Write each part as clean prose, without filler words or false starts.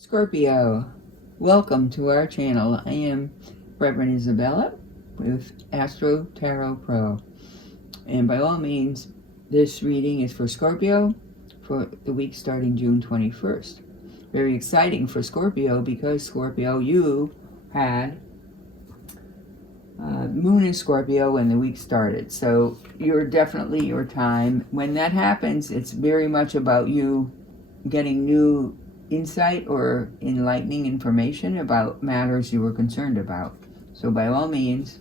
Scorpio, welcome to our channel. I am Reverend Isabella with AstroTarot.pro, and by all means, this reading is for Scorpio for the week starting June 21st. Very exciting for Scorpio because Scorpio, you had Moon in Scorpio when the week started, so you're definitely your time. When that happens, it's very much about you getting new insight or enlightening information about matters you were concerned about. So by all means,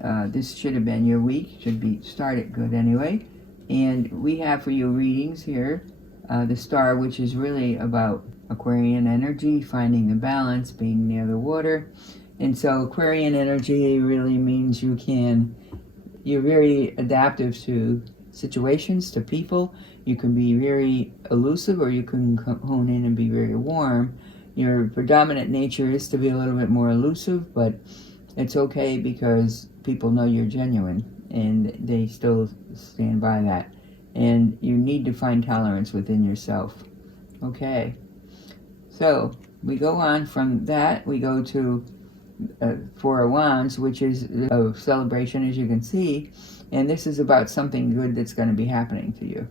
this should have been your week, should be started good anyway. And we have for you readings here, the star, which is really about Aquarian energy, finding the balance, being near the water. And so Aquarian energy really means you're very adaptive to situations, to people. You can be very elusive, or you can hone in and be very warm. Your predominant nature is to be a little bit more elusive, but it's okay because people know you're genuine and they still stand by that. And you need to find tolerance within yourself. Okay, so we go on from that, we go to Four of Wands, which is a celebration, as you can see, and this is about something good that's going to be happening to you.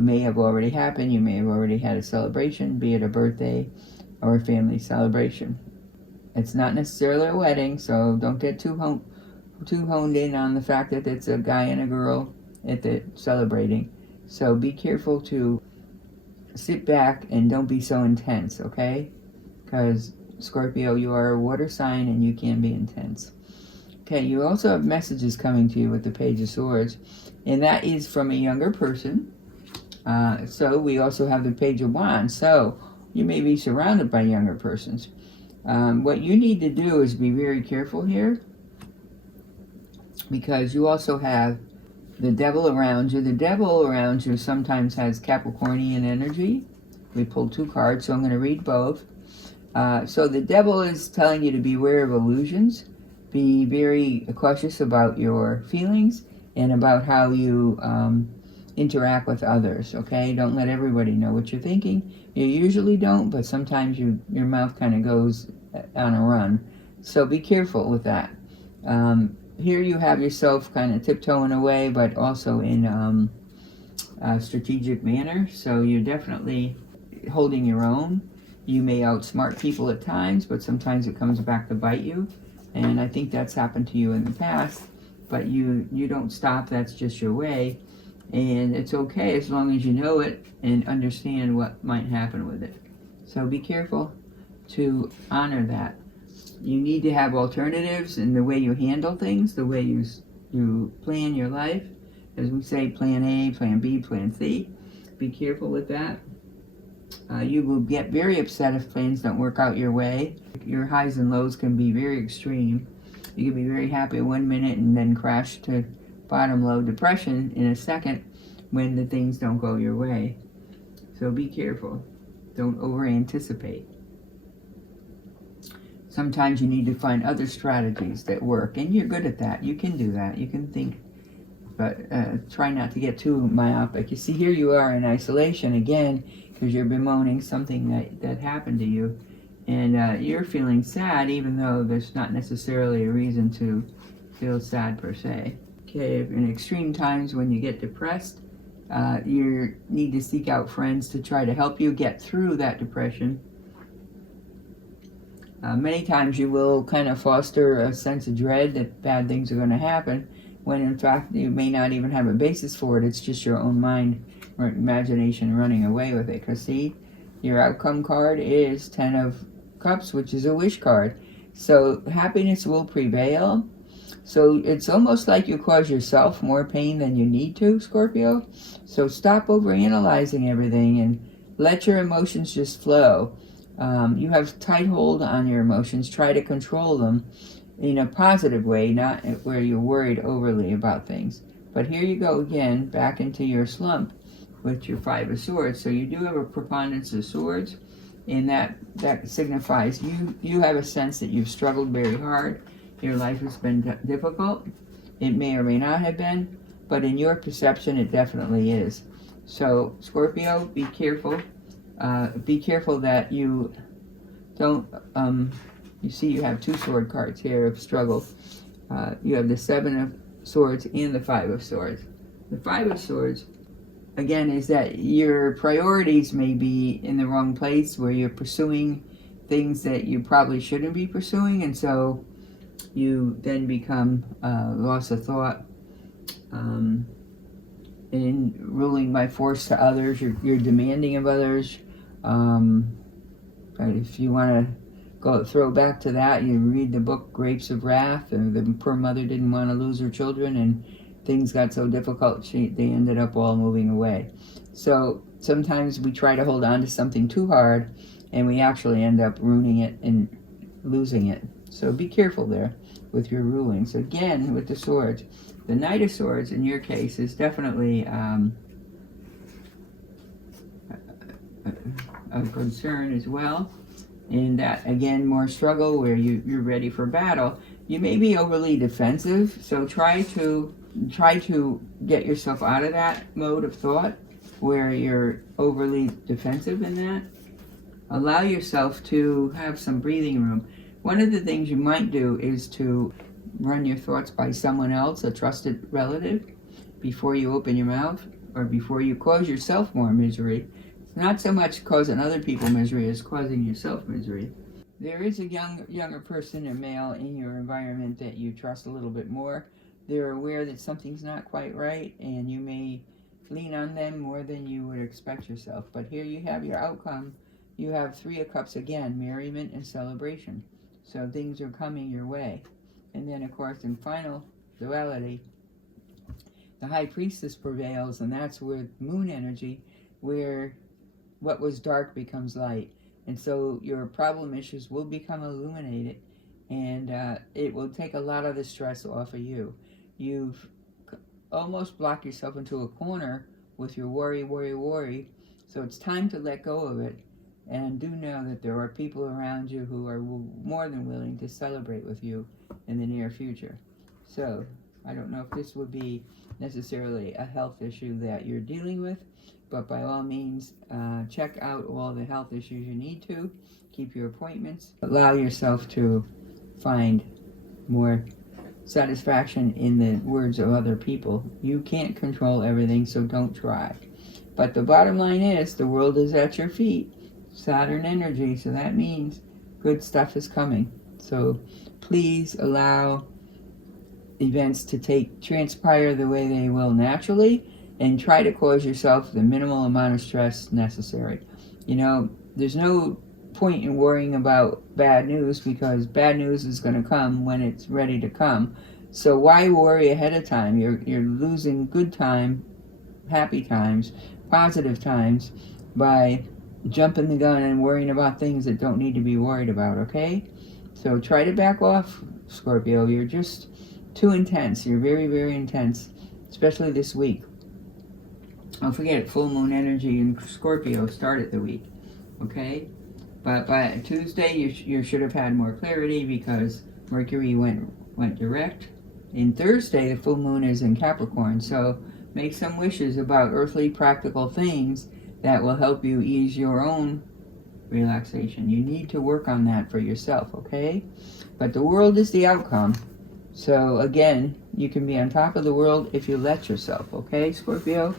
May have already happened. You may have already had a celebration, be it a birthday or a family celebration. It's not necessarily a wedding, so don't get too honed in on the fact that it's a guy and a girl at the celebrating. So be careful to sit back and don't be so intense, okay? Because Scorpio, you are a water sign and you can be intense. Okay, you also have messages coming to you with the Page of Swords, and that is from a younger person. So we also have the Page of Wands, so you may be surrounded by younger persons. What you need to do is be very careful here, because you also have the devil around you. The devil around you sometimes has Capricornian energy. We pulled two cards, so I'm going to read both. So the devil is telling you to beware of illusions. Be very cautious about your feelings and about how you interact with others, okay? Don't let everybody know what you're thinking. You usually don't, but sometimes your mouth kind of goes on a run. So be careful with that. Here you have yourself kind of tiptoeing away, but also in a strategic manner. So you're definitely holding your own. You may outsmart people at times, but sometimes it comes back to bite you. And I think that's happened to you in the past, but you don't stop. That's just your way. And it's okay as long as you know it and understand what might happen with it. So be careful to honor that. You need to have alternatives in the way you handle things, the way you plan your life. As we say, plan A, plan B, plan C. Be careful with that. You will get very upset if plans don't work out your way. Your highs and lows can be very extreme. You can be very happy 1 minute and then crash to bottom low depression in a second when the things don't go your way. So be careful. Don't over anticipate. Sometimes you need to find other strategies that work, and you're good at that. You can do that. You can think, but try not to get too myopic. You see, here you are in isolation again because you're bemoaning something that happened to you, and you're feeling sad even though there's not necessarily a reason to feel sad per se. Okay, in extreme times when you get depressed, you need to seek out friends to try to help you get through that depression. Many times you will kind of foster a sense of dread that bad things are going to happen, when in fact you may not even have a basis for it. It's just your own mind or imagination running away with it. Because see, your outcome card is 10 of Cups, which is a wish card. So happiness will prevail. So it's almost like you cause yourself more pain than you need to, Scorpio. So stop overanalyzing everything and let your emotions just flow. You have tight hold on your emotions. Try to control them in a positive way, not where you're worried overly about things. But here you go again, back into your slump with your Five of Swords. So you do have a preponderance of swords, and that signifies you have a sense that you've struggled very hard. Your life has been difficult. It may or may not have been, but in your perception, it definitely is. So, Scorpio, be careful. be careful that you don't, you see you have 2 sword cards here of struggle. You have the 7 of Swords and the 5 of Swords. The 5 of Swords, again, is that your priorities may be in the wrong place, where you're pursuing things that you probably shouldn't be pursuing, and so you then become loss of thought, in ruling by force to others. You're demanding of others. Right, if you want to throw back to that, you read the book Grapes of Wrath, and the poor mother didn't want to lose her children, and things got so difficult they ended up all moving away. So sometimes we try to hold on to something too hard, and we actually end up ruining it and losing it. So be careful there with your rulings. Again, with the swords, the Knight of Swords in your case is definitely a concern as well. And that, again, more struggle where you're ready for battle. You may be overly defensive, so try to get yourself out of that mode of thought where you're overly defensive in that. Allow yourself to have some breathing room. One of the things you might do is to run your thoughts by someone else, a trusted relative, before you open your mouth, or before you cause yourself more misery. It's not so much causing other people misery as causing yourself misery. There is a younger person, a male, in your environment that you trust a little bit more. They're aware that something's not quite right, and you may lean on them more than you would expect yourself. But here you have your outcome. You have 3 of Cups again, merriment and celebration. So things are coming your way. And then, of course, in final duality, the High Priestess prevails, and that's with moon energy, where what was dark becomes light. And so your problem issues will become illuminated, and it will take a lot of the stress off of you. You've almost blocked yourself into a corner with your worry. So it's time to let go of it. And do know that there are people around you who are more than willing to celebrate with you in the near future. So I don't know if this would be necessarily a health issue that you're dealing with, but by all means, check out all the health issues you need to. Keep your appointments. Allow yourself to find more satisfaction in the words of other people. You can't control everything, so don't try. But the bottom line is, the world is at your feet. Saturn energy, so that means good stuff is coming. So please allow events to transpire the way they will naturally, and try to cause yourself the minimal amount of stress necessary. You know, there's no point in worrying about bad news, because bad news is going to come when it's ready to come. So why worry ahead of time? You're losing good time, happy times, positive times by jumping the gun and worrying about things that don't need to be worried about, okay? So try to back off, Scorpio. You're just too intense. You're very, very intense, especially this week. Don't forget it, full moon energy in Scorpio started the week, okay? But by Tuesday, you should have had more clarity, because Mercury went direct. And Thursday, the full moon is in Capricorn, so make some wishes about earthly, practical things that will help you ease your own relaxation. You need to work on that for yourself, okay? But the world is the outcome. So again, you can be on top of the world if you let yourself, okay, Scorpio?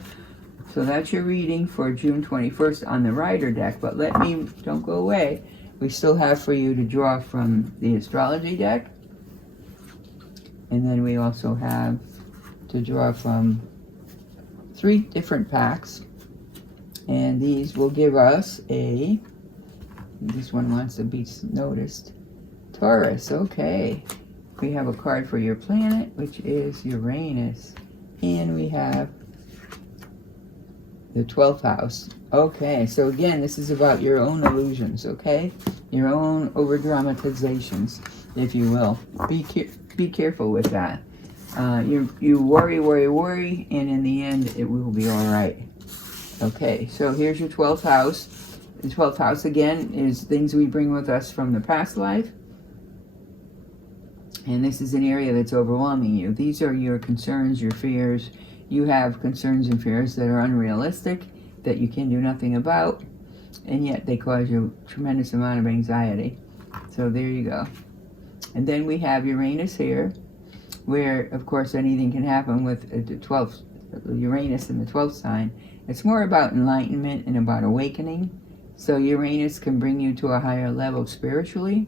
So that's your reading for June 21st on the Rider deck. But don't go away. We still have for you to draw from the astrology deck. And then we also have to draw from 3 different packs. And these will give us this one wants to be noticed, Taurus. Okay. We have a card for your planet, which is Uranus. And we have the 12th house. Okay, so again, this is about your own illusions, okay? Your own over-dramatizations, if you will. Be careful with that. You worry, and in the end, it will be all right. Okay, so here's your 12th house. The 12th house, again, is things we bring with us from the past life. And this is an area that's overwhelming you. These are your concerns, your fears. You have concerns and fears that are unrealistic, that you can do nothing about. and yet they cause you a tremendous amount of anxiety. So there you go. And then we have Uranus here, where, of course, anything can happen with the 12th, Uranus in the 12th sign. It's more about enlightenment and about awakening. So Uranus can bring you to a higher level spiritually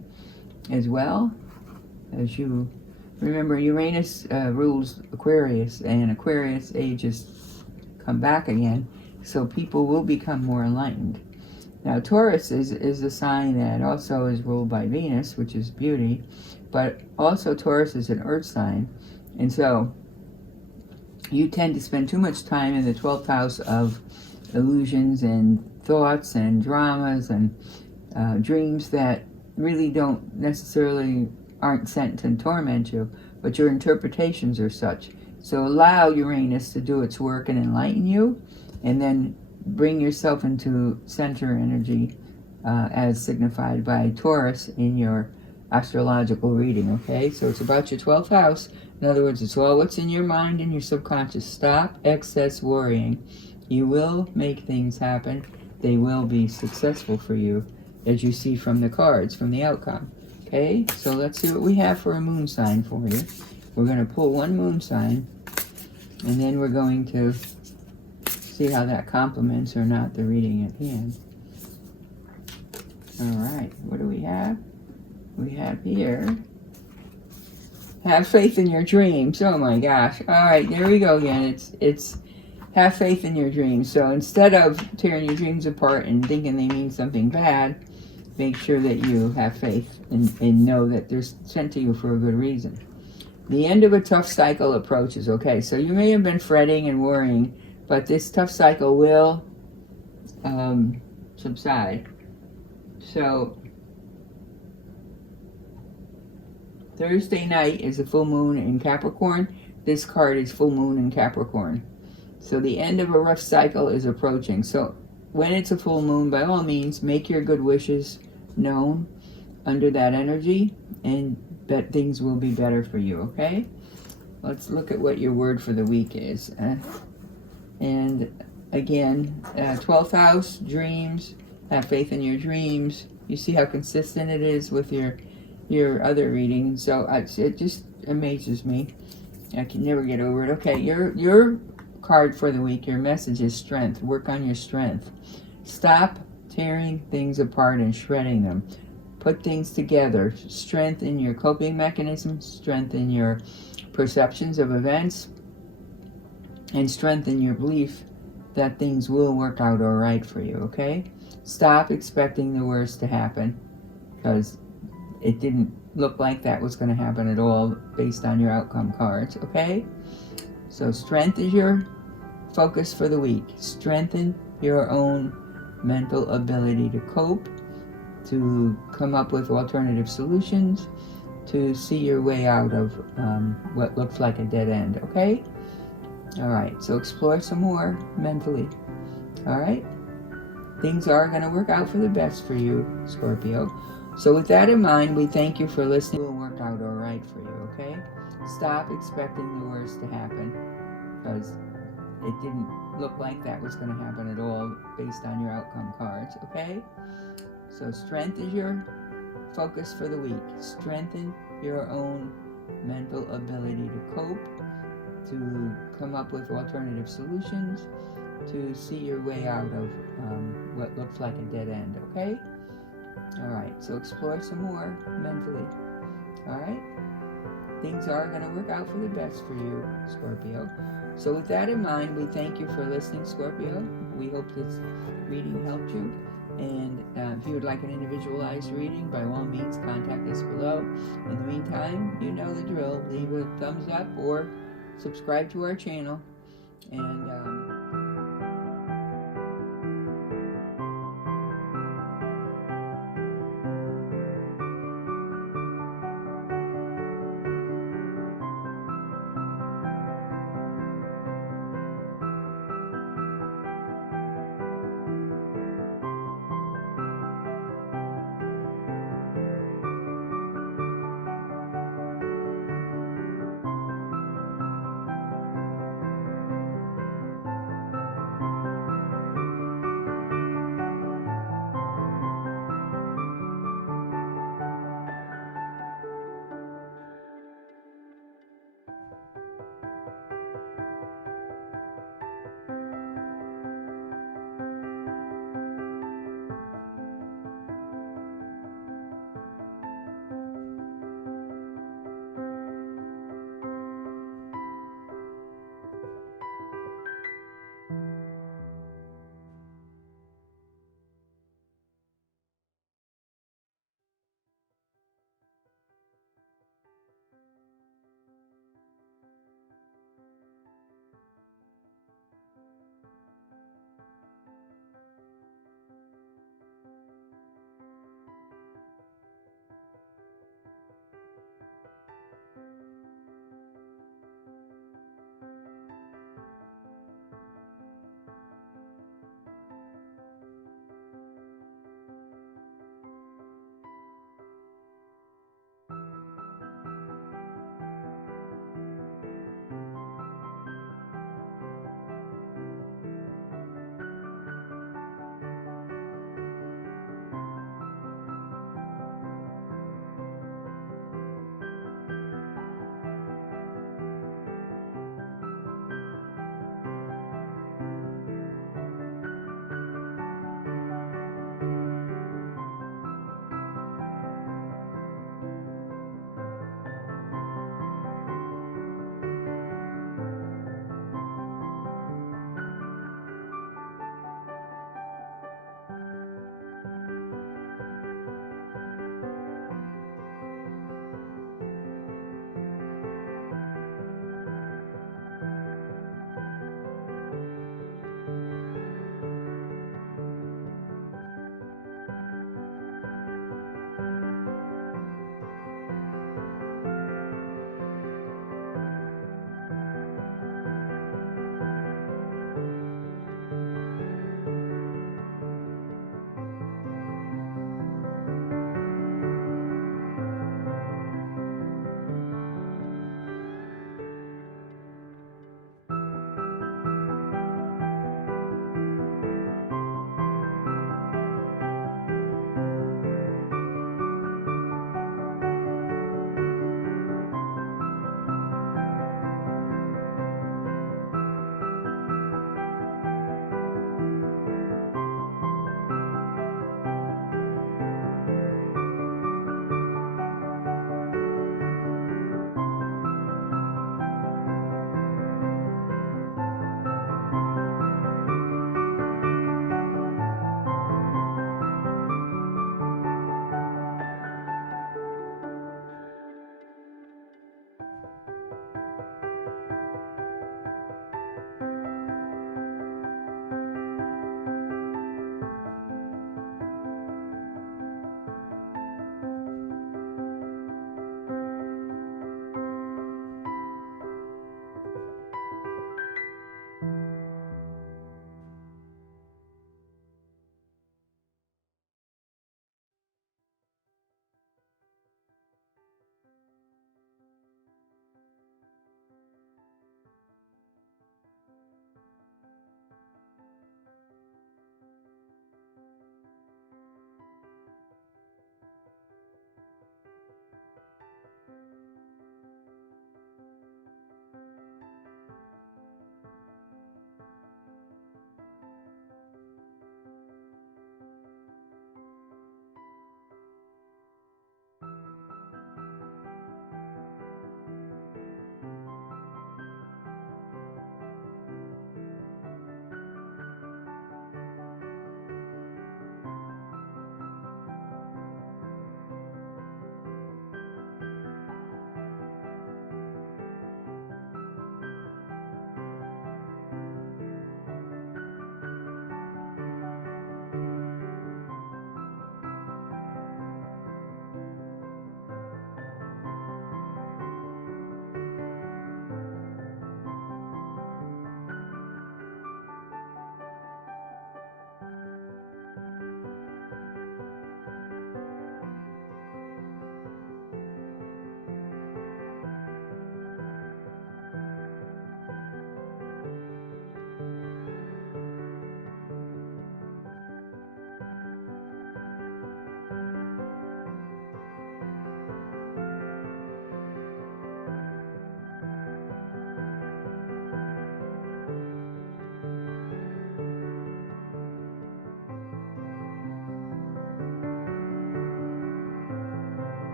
as well. As you remember, Uranus rules Aquarius, and Aquarius ages come back again. So people will become more enlightened. Now, Taurus is a sign that also is ruled by Venus, which is beauty, but also Taurus is an earth sign. And so you tend to spend too much time in the 12th house of illusions and thoughts and dramas and dreams that really don't necessarily aren't sent to torment you, but your interpretations are such. So allow Uranus to do its work and enlighten you, and then bring yourself into center energy as signified by Taurus in your astrological reading, okay? So it's about your 12th house. In other words, it's all what's in your mind and your subconscious. Stop excess worrying. You will make things happen. They will be successful for you, as you see from the cards, from the outcome. Okay, so let's see what we have for a moon sign for you. We're going to pull one moon sign, and then we're going to see how that complements or not the reading at hand. All right, what do we have? We have here, have faith in your dreams. Oh my gosh. All right, there we go again. It's have faith in your dreams. So instead of tearing your dreams apart and thinking they mean something bad, make sure that you have faith and know that they're sent to you for a good reason. The end of a tough cycle approaches. Okay, so you may have been fretting and worrying, but this tough cycle will subside. So Thursday night is a full moon in Capricorn. This card is full moon in Capricorn. So the end of a rough cycle is approaching. So when it's a full moon, by all means, make your good wishes known under that energy, and that things will be better for you, okay? Let's look at what your word for the week is. And again, 12th house, dreams, have faith in your dreams. You see how consistent it is with your other reading. So it just amazes me. I can never get over it. Okay, your card for the week, your message is strength. Work on your strength. Stop tearing things apart and shredding them. Put things together. Strengthen your coping mechanisms, strengthen your perceptions of events, and strengthen your belief that things will work out all right for you, okay? Stop expecting the worst to happen, because it didn't look like that was going to happen at all based on your outcome cards, okay? So strength is your focus for the week. Strengthen your own mental ability to cope, to come up with alternative solutions, to see your way out of what looks like a dead end, okay? All right, so explore some more mentally, all right? Things are going to work out for the best for you, Scorpio. So with that in mind, we thank you for listening. It will work out all right for you, okay? Stop expecting the worst to happen, because it didn't look like that was going to happen at all based on your outcome cards, okay? So strength is your focus for the week. Strengthen your own mental ability to cope, to come up with alternative solutions, to see your way out of what looks like a dead end, okay? All right, so explore some more mentally, all right? Things are going to work out for the best for you, Scorpio. So with that in mind, we thank you for listening, Scorpio. We hope this reading helped you. And if you would like an individualized reading, by all means, contact us below. In the meantime, you know the drill. Leave a thumbs up or subscribe to our channel. And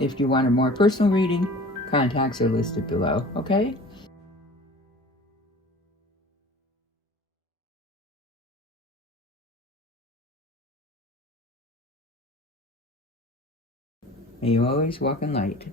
If you want a more personal reading, contacts are listed below, okay? May you always walk in light.